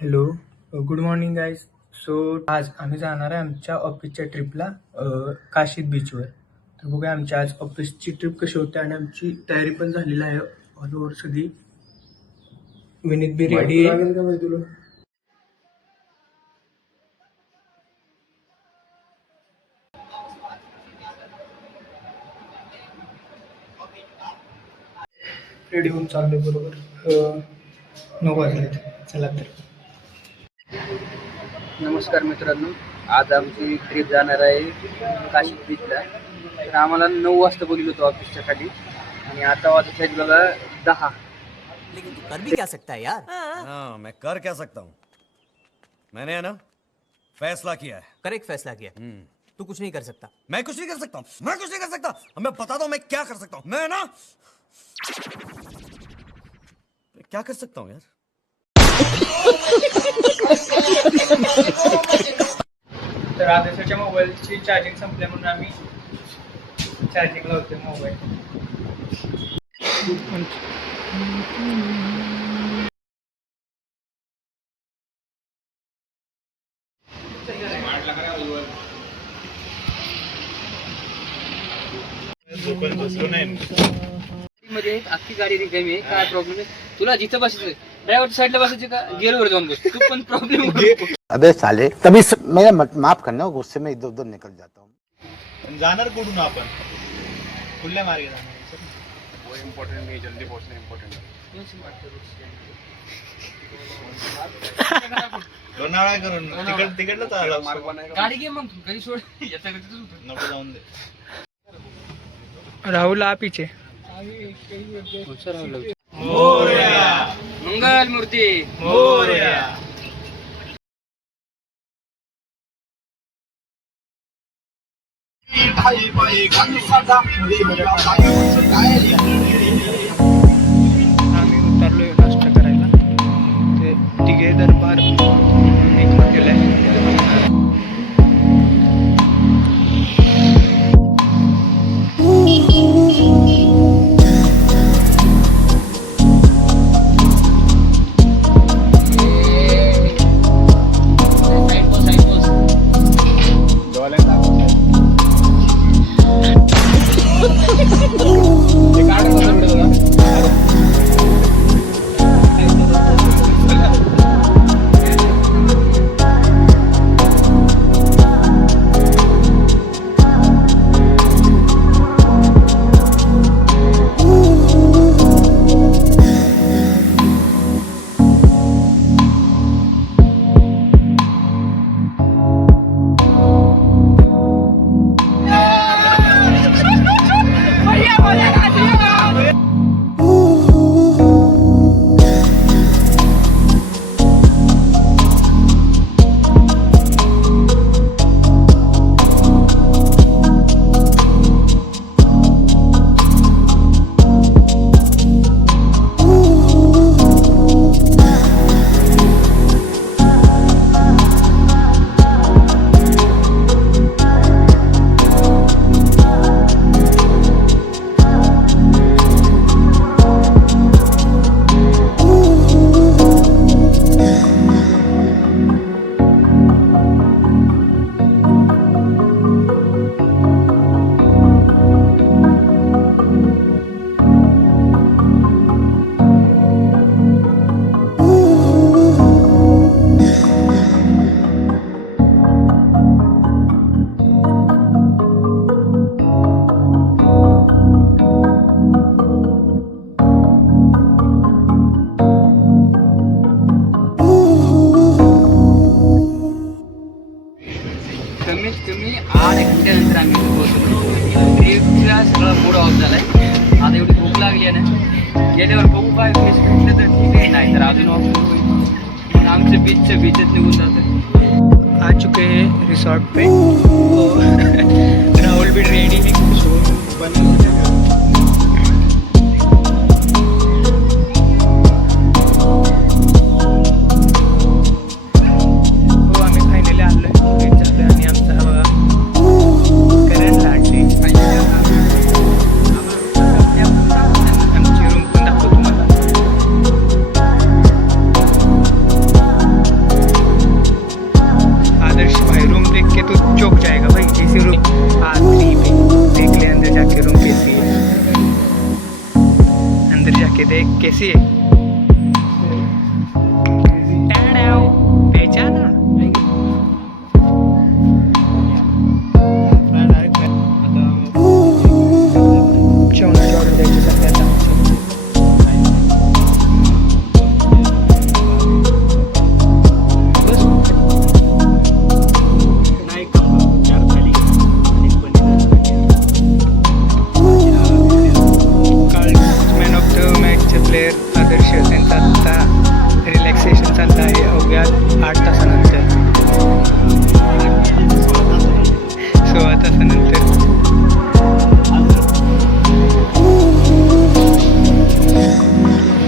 Hello, good morning guys. So आज आम्ही जाणार आहे आमच्या ऑफिसच्या ट्रिपला काशीद बीचवर. तर बघूया आमच्या आज ऑफिसची ट्रिप कशी होते आणि आमची तयारी पण झालेली आहे ऑल ओव्हर सगळी. विनीत बी रेडी आहे. रेडी होऊन चाललोय बरोबर 9 वाजलेत. चला तर. नमस्कार मित्रांनो, आज आमची ट्रिप जाणार आहे काशी बीचला. तर आम्हाला 9 वाजता बोललो होतो ऑफिसच्या खाली आणि आता वाजत आहेत बघा 10. लेकिन तू कर भी क्या सकता है यार? हाँ, मैं कर क्या सकता हूँ. मैंने है ना फैसला किया है. करेक्ट फैसला किया. तू कुछ नहीं कर सकता. मैं कुछ नहीं कर सकता हूँ. मैं कुछ नहीं कर सकता. अब मैं बताता हूँ मैं क्या कर सकता हूँ. मैं ना क्या कर सकता हूँ यार. तर आदेशाच्या मोबाईलची चार्जिंग संपल्या म्हणून आम्ही चार्जिंग लावतोय मोबाईल. मध्ये अख्खी गाडी रिकामी आहे. काय प्रॉब्लेम आहे तुला? जिथं बसायचं ड्रायव्हर साईडला बसायचे का गेअरवर जाऊन बस तू पण प्रॉब्लेम. अबे साले तभी मेरा माफ करना, गुस्से में इधर उधर निकल जाता हूँ. जाणार कुठून आपण? कुठल्या मार्गे जाणार? वो इम्पोर्टेंट नहीं, जल्दी पहुंचना इम्पोर्टेंट है. लोणावळा करून तिकडलं चाललं. गाडी घे मग तू कधी सोड याचा नको जाऊन दे. राहुल आप पीछे. मंगल मूर्ती आम्ही उतरलोय नाश्ता करायला. ते तिघे दरबार एक हॉटेल आहे. कमीत कमी 8 घंट्यानंतर आम्ही पोहोचलो. ट्रिपचा सगळा मूड ऑफ झालाय. आता एवढी भूक लागली आहे ना, गेल्यावर बघू काय फेस भेटलं तर ठीक आहे, नाही तर अजून ऑफ होईल. मग आमचं बीचच निघून जातं. आ चुके हैं रिसॉर्ट पे. राहुल भी रेडी है. आम्ही फायनली आलोय बीच झालं आणि आमचा बघा करंट लाटली. आमची रूम पण दाखवतो तुम्हाला. कैसी है? पहचाना? जेवणाची ऑर्डर द्यायची सध्या मॅन ऑफ द मॅचचे प्लेअर आदर्श त्यांचा आत्ता रिलॅक्सेशन चाललं आहे अवघ्या 8 तासानंतर 16 तासानंतर.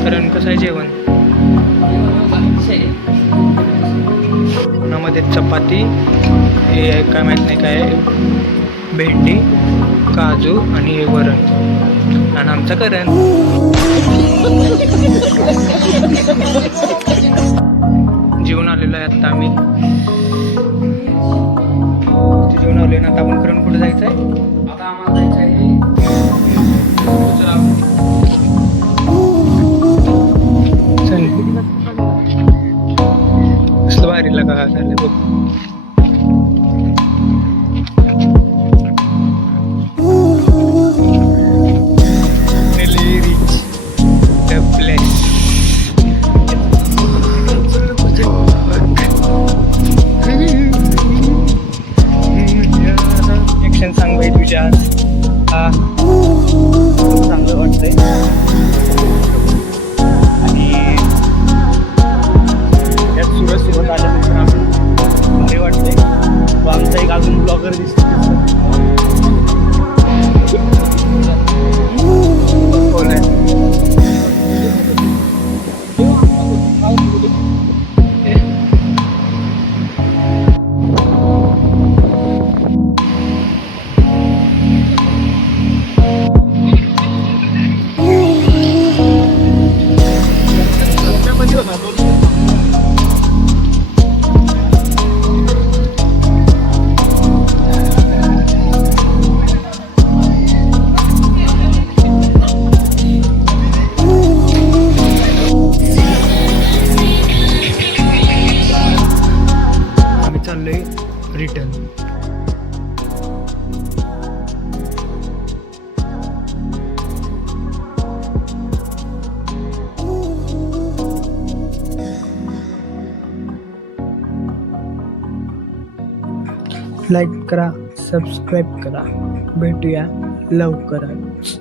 कारण कसं आहे जेवण मध्ये चपाती हे काय माहीत नाही काय भेंडी काजू आणि हे वरण आणि आमचं करण. जेवण आलेलो आहे आता आम्ही जेवण आलोय ना. आता आपण करून कुठे जायचं आहे? आता आम्हाला जायचं आहे कसलं भारीला का झालं बघ. ऍक्शन सांग बाई तुझ्या. हा चांगलं वाटतंय आणि त्यात सुरत आल्यानंतर आपण भारी वाटतंय. तो आमचा एक अजून ब्लॉगर दिसतो. रिटर्न. लाईक करा, सबस्क्राईब करा. भेटूया लवकरच.